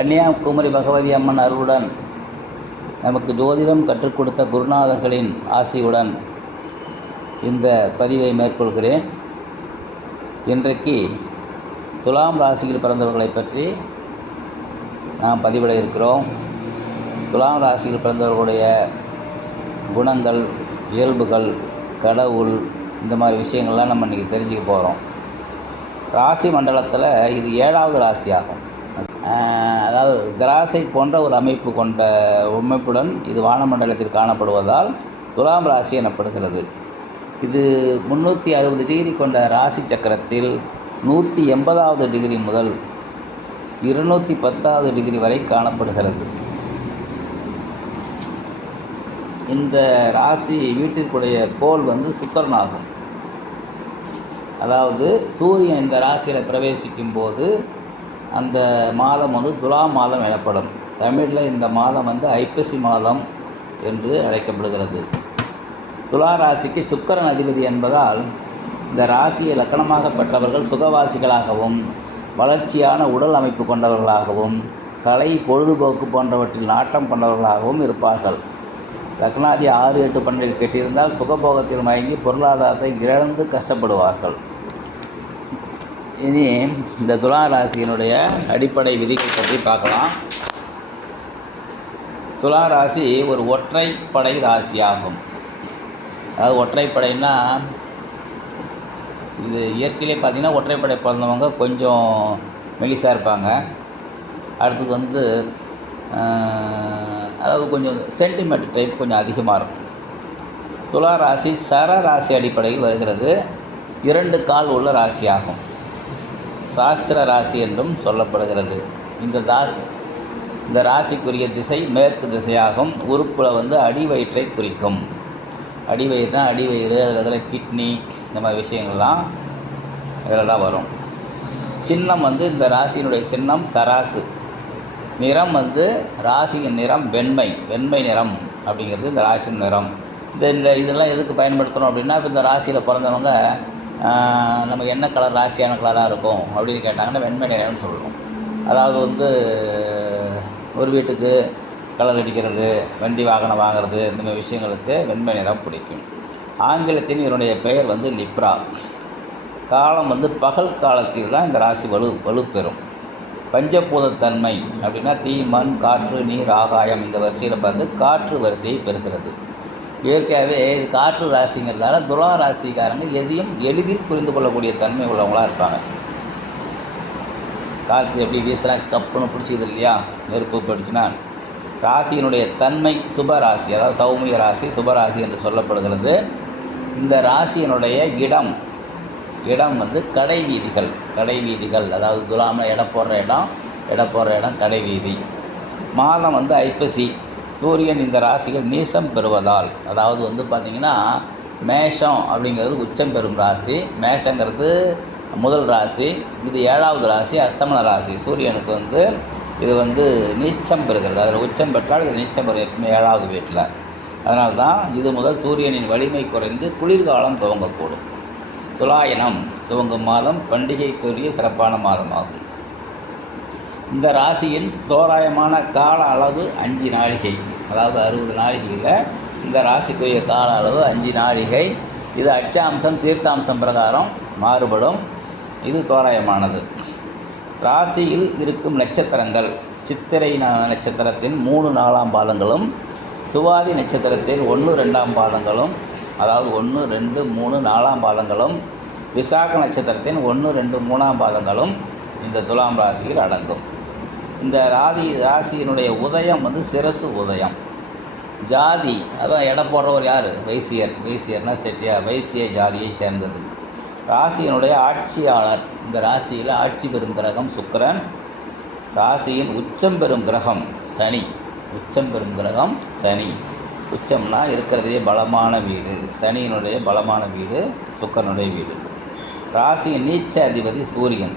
கன்னியாகுமரி பகவதி அம்மன் அருளுடன் நமக்கு ஜோதிடம் கற்றுக் கொடுத்த குருநாதர்களின் ஆசியுடன் இந்த பதிவை மேற்கொள்கிறேன். இன்றைக்கு துலாம் ராசியில் பிறந்தவர்களை பற்றி நாம் பதிவிட இருக்கிறோம். துலாம் ராசியில் பிறந்தவர்களுடைய குணங்கள், இயல்புகள், கடவுள், இந்த மாதிரி விஷயங்கள்லாம் நம்ம இன்றைக்கி தெரிஞ்சுக்க போகிறோம். ராசி மண்டலத்தில் இது 7வது ராசியாகும். அதாவது கிராசை போன்ற ஒரு அமைப்புடன் இது வானமண்டலத்தில் காணப்படுவதால் துலாம் ராசி எனப்படுகிறது. இது 360 டிகிரி கொண்ட ராசி சக்கரத்தில் 180வது டிகிரி முதல் 210வது டிகிரி வரை காணப்படுகிறது. இந்த ராசி வீட்டிற்குடைய கோள் சுக்கிரன் ஆகும். அதாவது சூரியன் இந்த ராசியில் பிரவேசிக்கும் போது அந்த மாதம் துலாம் மாதம் எனப்படும். தமிழில் இந்த மாதம் ஐப்பசி மாதம் என்று அழைக்கப்படுகிறது. துலா ராசிக்கு சுக்கிரன் அதிபதி என்பதால் இந்த ராசியை லக்கணமாக பெற்றவர்கள் சுகவாசிகளாகவும் வளர்ச்சியான உடல் அமைப்பு கொண்டவர்களாகவும் கலை, பொழுதுபோக்கு போன்றவற்றில் நாட்டம் கொண்டவர்களாகவும் இருப்பார்கள். லக்னாதி 6, 8, 12 கெட்டியிருந்தால் சுகபோகத்தில் மயங்கி பொருளாதாரத்தை இழந்து கஷ்டப்படுவார்கள். இனி இந்த துலா ராசியினுடைய அடிப்படை விதிகள் பற்றி பார்க்கலாம். துலா ராசி ஒரு ஒற்றைப்படை ராசியாகும். அதாவது ஒற்றைப்படைன்னா இது இயற்கையிலே பார்த்திங்கன்னா ஒற்றைப்படை பிறந்தவங்க கொஞ்சம் மெலிசாக இருப்பாங்க. அடுத்தது அதாவது கொஞ்சம் சென்டிமீட்டர் டைப் கொஞ்சம் அதிகமாக இருக்கும். துலா ராசி சர ராசி அடிப்படையில் வருகிறது. 2 கால் உள்ள ராசியாகும். சாஸ்திர ராசி என்றும் சொல்லப்படுகிறது. இந்த ராசிக்குரிய திசை மேற்கு திசையாகும். உறுப்பில் அடிவயிற்றை குறிக்கும். அடிவயிறுனா அடிவயிறு, அதில் கிட்னி, இந்த மாதிரி விஷயங்கள்லாம் இதில் தான் வரும். சின்னம் இந்த ராசியினுடைய சின்னம் தராசு. நிறம் ராசியின் நிறம் வெண்மை நிறம் அப்படிங்கிறது இந்த ராசியின் நிறம். இதெல்லாம் எதுக்கு பயன்படுத்தணும் அப்படின்னா, இப்போ இந்த ராசியில் பிறந்தவங்க நம்ம என்ன கலர் ராசியான கலராக இருக்கும் அப்படின்னு கேட்டாங்கன்னா வெண்மை நிறம்னு சொல்லணும். அதாவது ஒரு வீட்டுக்கு கலர் அடிக்கிறது, வண்டி வாகனம் வாங்கிறது, இந்த மாதிரி விஷயங்களுக்கு வெண்மை நிறம் பிடிக்கும். ஆங்கிலத்தின் இதனுடைய பெயர் லிப்ரா. காலம் பகல் காலத்தில் தான் இந்த ராசி வலுப்பெறும். பஞ்சபூதத்தன்மை அப்படின்னா தீ, மண், காற்று, நீர், ஆகாயம், இந்த வரிசையில் காற்று வரிசையை பெறுகிறது. இயற்கையாகவே இது காற்று ராசிங்கிறதால துலா ராசிக்காரங்க எதையும் எளிதில் புரிந்து கொள்ளக்கூடிய தன்மை உள்ளவங்களாக இருப்பாங்க. காற்று எப்படி வீசுனா தப்புன்னு பிடிச்சிது இல்லையா, நெருப்பு படிச்சுன்னா. ராசியினுடைய தன்மை சுபராசி, அதாவது சௌமிய ராசி, சுபராசி என்று சொல்லப்படுகிறது. இந்த ராசியினுடைய இடம் கடை வீதிகள், அதாவது துலாம எடை போடுற இடம் கடை வீதி. மாதம் ஐப்பசி. சூரியன் இந்த ராசிகள் நீசம் பெறுவதால், அதாவது பார்த்திங்கன்னா மேஷம் அப்படிங்கிறது உச்சம் பெறும் ராசி. மேஷங்கிறது முதல் ராசி. இது 7வது ராசி, அஸ்தமன ராசி. சூரியனுக்கு இது நீச்சம் பெறுகிறது. அதில் உச்சம் பெற்றால் இது நீச்சம் பெறும் எப்பவுமே 7வது வீட்டில். அதனால தான் இது முதல் சூரியனின் வலிமை குறைந்து குளிர்காலம் துவங்கக்கூடும். துலாயனம் துவங்கும் மாதம் பண்டிகைக்குரிய சிறப்பான மாதமாகும். இந்த ராசியின் தோராயமான கால அளவு 5 நாழிகை. அதாவது 60 நாழிகையில் இந்த ராசிக்குரிய கால அளவு 5 நாழிகை. இது அச்சாம்சம் தீர்த்தாம்சம் பிரகாரம் மாறுபடும். இது தோராயமானது. ராசியில் இருக்கும் நட்சத்திரங்கள் சித்திரை நட்சத்திரத்தின் 3, 4ஆம் பாதங்களும், சுவாதி நட்சத்திரத்தில் 1, 2ஆம் பாதங்களும், அதாவது 1, 2, 3, 4ஆம் பாதங்களும், விசாக நட்சத்திரத்தின் 1, 2, 3ஆம் பாதங்களும் இந்த துலாம் ராசியில் அடங்கும். இந்த ராசியினுடைய உதயம் சிரசு உதயம். ஜாதி, அதான் எடை போடுறவர் யார்? வைசியர்னா செட்டியார், வைசிய ஜாதியை சேர்ந்தது. ராசியினுடைய ஆட்சியாளர், இந்த ராசியில் ஆட்சி பெறும் கிரகம் சுக்கிரன். ராசியின் உச்சம் பெறும் கிரகம் சனி. உச்சம்னா இருக்கிறதே பலமான வீடு. சனியினுடைய பலமான வீடு சுக்கிரனுடைய வீடு. ராசியின் நீச்ச அதிபதி சூரியன்.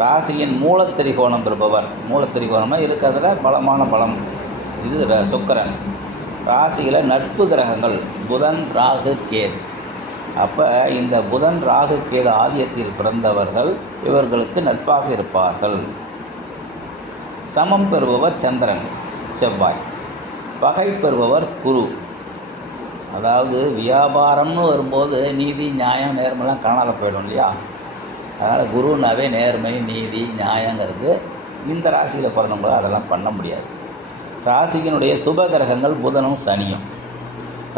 ராசியின் மூலத்திரிகோணம் பெறுபவர். மூலத்திரிகோணமாக இருக்கிறதுல பலமான பலம் இது சுக்கிரன். ராசியில் நட்பு கிரகங்கள் புதன், ராகு, கேது. அப்போ இந்த புதன், ராகு, கேது ஆதியத்தில் பிறந்தவர்கள் இவர்களுக்கு நட்பாக இருப்பார்கள். சமம் பெறுபவர் சந்திரன் செவ்வாய், பகை பெறுபவர் குரு. அதாவது வியாபாரம்னு வரும்போது நீதி நியாயம் நேர்மைலாம் காணாத போயிடும் இல்லையா. அதனால் குருனாவே நேர்மை நீதி நியாயங்கிறது இந்த ராசியில் பிறந்தவங்கள அதெல்லாம் பண்ண முடியாது. ராசியினுடைய சுப கிரகங்கள் புதனும் சனியும்.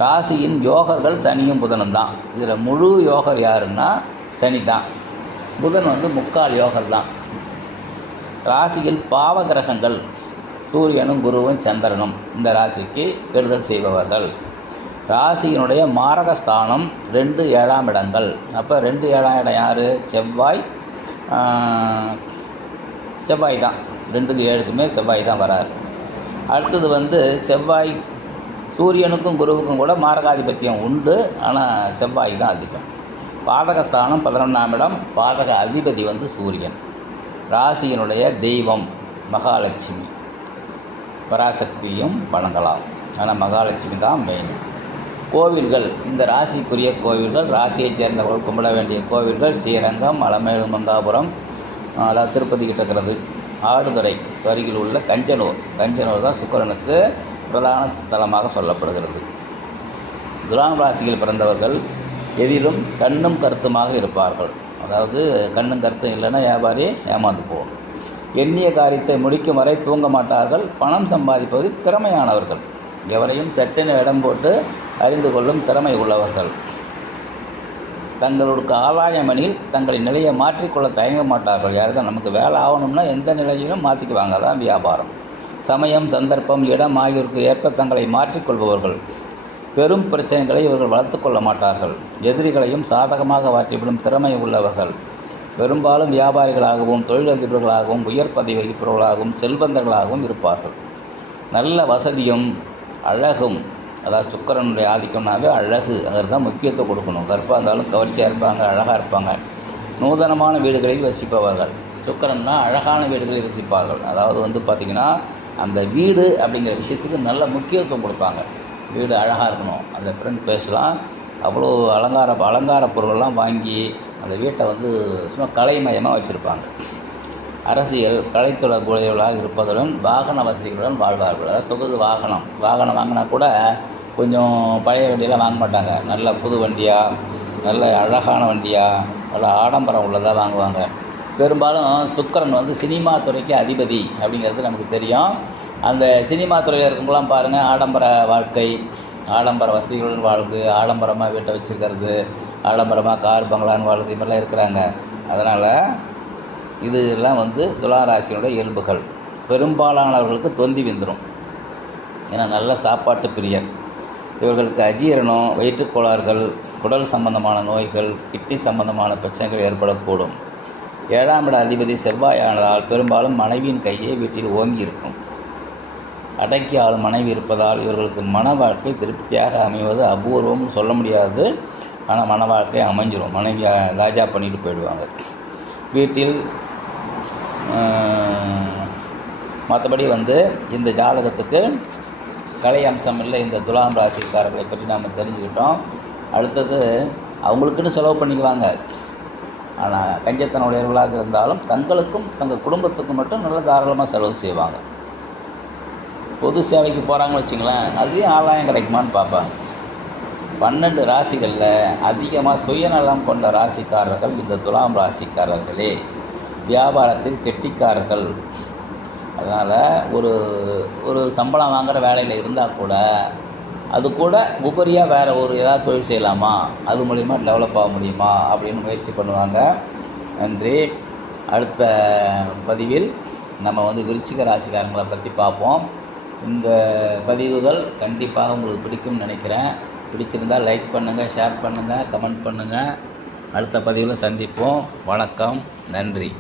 ராசியின் யோகர்கள் சனியும் புதனும் தான். இதில் முழு யோகர் யாருன்னா சனி தான். புதன் முக்கால் யோகர் தான். ராசியில் பாவ கிரகங்கள் சூரியனும் குருவும் சந்திரனும் இந்த ராசிக்கு கெடுதல் செய்பவர்கள். ராசியினுடைய மாரகஸ்தானம் 2 7ஆம் இடங்கள். அப்போ 2 7ஆம் இடம் யார்? செவ்வாய் தான். 2க்கு 7க்குமே செவ்வாய் தான் வராரு. அடுத்தது செவ்வாய் சூரியனுக்கும் குருவுக்கும் கூட மாரகாதிபத்தியம் உண்டு, ஆனால் செவ்வாய் தான் அதிகம். பாதகஸ்தானம் 11ஆம் இடம். பாதக அதிபதி சூரியன். ராசியினுடைய தெய்வம் மகாலட்சுமி. பராசக்தியும் வணங்கலாம், ஆனால் மகாலட்சுமி தான் மெயின். கோவில்கள், இந்த ராசிக்குரிய கோவில்கள், ராசியைச் சேர்ந்தவர்கள் கும்பிட வேண்டிய கோவில்கள் ஸ்ரீரங்கம், அலமேலு மங்காபுரம், அதாவது திருப்பதி கிட்ட இருக்கிறது, ஆடுதுறை அருகில் உள்ள கஞ்சனூர் தான் சுக்கிரனுக்கு பிரதான ஸ்தலமாக சொல்லப்படுகிறது. துலாம் ராசியில் பிறந்தவர்கள் எதிலும் கண்ணும் கருத்துமாக இருப்பார்கள். அதாவது கண்ணும் கருத்தும் இல்லைன்னா வியாபாரி ஏமாந்து போகும். எண்ணிய காரியத்தை முடிக்கும் வரை தூங்க மாட்டார்கள். பணம் சம்பாதிப்பதில் திறமையானவர்கள். எவரையும் சட்டென இடம் போட்டு அறிந்து கொள்ளும் திறமை உள்ளவர்கள். தங்களுக்கு ஆதாயமெனில் தங்களின் நிலையை மாற்றிக்கொள்ள தயங்க மாட்டார்கள். யாருக்கும் நமக்கு வேலை ஆகணும்னா எந்த நிலையிலும் மாற்றிக்குவாங்க. தான் வியாபாரம். சமயம் சந்தர்ப்பம் இடம் ஆகியோருக்கு ஏற்ப தங்களை மாற்றிக்கொள்பவர்கள். பெரும் பிரச்சனைகளை இவர்கள் வளர்த்து கொள்ள மாட்டார்கள். எதிரிகளையும் சாதகமாக மாற்றிவிடும் திறமை உள்ளவர்கள். பெரும்பாலும் வியாபாரிகளாகவும் தொழிலதிபர்களாகவும் உயர் பதவி வகிப்பவர்களாகவும் செல்வந்தர்களாகவும் இருப்பார்கள். நல்ல வசதியும் அழகும், அதாவது சுக்கிரனுடைய ஆதிக்கம்னாவே அழகு, அதற்கு தான் முக்கியத்துவம் கொடுக்கணும். கருப்பாக இருந்தாலும் கவர்ச்சியாக இருப்பாங்க, அழகாக இருப்பாங்க. நூதனமான வீடுகளில் வசிப்பவர்கள். சுக்கிரன்னா அழகான வீடுகளில் வசிப்பார்கள். அதாவது பார்த்திங்கன்னா அந்த வீடு அப்படிங்கிற விஷயத்துக்கு நல்ல முக்கியத்துவம் கொடுப்பாங்க. வீடு அழகாக இருக்கணும். அந்த ஃப்ரண்ட் ஃபேஸ்லாம் அவ்வளோ அலங்கார பொருள்லாம் வாங்கி அந்த வீட்டை சும்மா கலைமயமாக வச்சுருப்பாங்க. அரசியல் கலைத்தொடர்புடையவர்களாக இருப்பதுடன் வாகன வசதிகளுடன் வாழ்வார்கள். அதாவது சொகுசு வாகனம் வாங்கினா கூட கொஞ்சம் பழைய வண்டியெல்லாம் வாங்க மாட்டாங்க. நல்ல புது வண்டியாக, நல்ல அழகான வண்டியாக, நல்ல ஆடம்பரம் உள்ளதாக வாங்குவாங்க. பெரும்பாலும் சுக்கிரன் சினிமா துறைக்கு அதிபதி அப்படிங்கிறது நமக்கு தெரியும். அந்த சினிமா துறையில் இருக்கவங்களாம் பாருங்கள், ஆடம்பர வாழ்க்கை, ஆடம்பர வசதிகளுடன் வாழ்வு, ஆடம்பரமாக வீட்டை வச்சுருக்கிறது, ஆடம்பரமாக கார் பங்களான்னு வாழ்க்கை மாதிரிலாம் இருக்கிறாங்க. அதனால் இதெல்லாம் துலாம் ராசியினுடைய இயல்புகள். பெரும்பாலானவர்களுக்கு தொந்தி வந்துடும். ஏன்னா நல்ல சாப்பாட்டு பிரியர். இவர்களுக்கு அஜீரணம், வயிற்றுக்கோளாறுகள், குடல் சம்பந்தமான நோய்கள், கிட்னி சம்பந்தமான பிரச்சனைகள் ஏற்படக்கூடும். 7ஆம் இட அதிபதி செவ்வாயானதால் பெரும்பாலும் மனைவியின் கையை வீட்டில் ஓங்கி இருக்கும். அடக்கி ஆளும் மனைவி இருப்பதால் இவர்களுக்கு மன வாழ்க்கை திருப்தியாக அமைவது அபூர்வம்னு சொல்ல முடியாது. ஆனால் மன வாழ்க்கை அமைஞ்சிரும். மனைவி ராஜா பண்ணிட்டு போயிடுவாங்க வீட்டில். மற்றபடி இந்த ஜாதகத்துக்கு கலை அம்சம் இல்லை. இந்த துலாம் ராசிக்காரர்களை பற்றி நாம் தெரிஞ்சுக்கிட்டோம். அடுத்தது அவங்களுக்குன்னு செலவு பண்ணிக்குவாங்க. ஆனால் கஞ்சத்தன உடையவர்களாக இருந்தாலும் தங்களுக்கும் தங்கள் குடும்பத்துக்கும் மட்டும் நல்ல தாராளமாக செலவு செய்வாங்க. பொது சேவைக்கு போகிறாங்கன்னு வச்சுங்களேன், அதுலேயும் ஆதாயம் கிடைக்குமான்னு பார்ப்பாங்க. 12 ராசிகளில் அதிகமாக சுயநலம் கொண்ட ராசிக்காரர்கள் இந்த துலாம் ராசிக்காரர்களே. வியாபாரத்தில் கெட்டிக்காரர்கள். அதனால் ஒரு சம்பளம் வாங்குகிற வேலையில் இருந்தால் கூட அது கூட உபரியாக வேறு ஏதாவது தொழில் செய்யலாமா, அது மூலிமா டெவலப் ஆக முடியுமா அப்படின்னு முயற்சி பண்ணுவாங்க. நன்றி. அடுத்த பதிவில் நம்ம விருச்சிக ராசிக்காரங்களை பற்றி பார்ப்போம். இந்த பதிவுகள் கண்டிப்பாக உங்களுக்கு பிடிக்கும்னு நினைக்கிறேன். பிடிச்சிருந்தால் லைக் பண்ணுங்கள், ஷேர் பண்ணுங்கள், கமெண்ட் பண்ணுங்கள். அடுத்த பதிவில் சந்திப்போம். வணக்கம், நன்றி.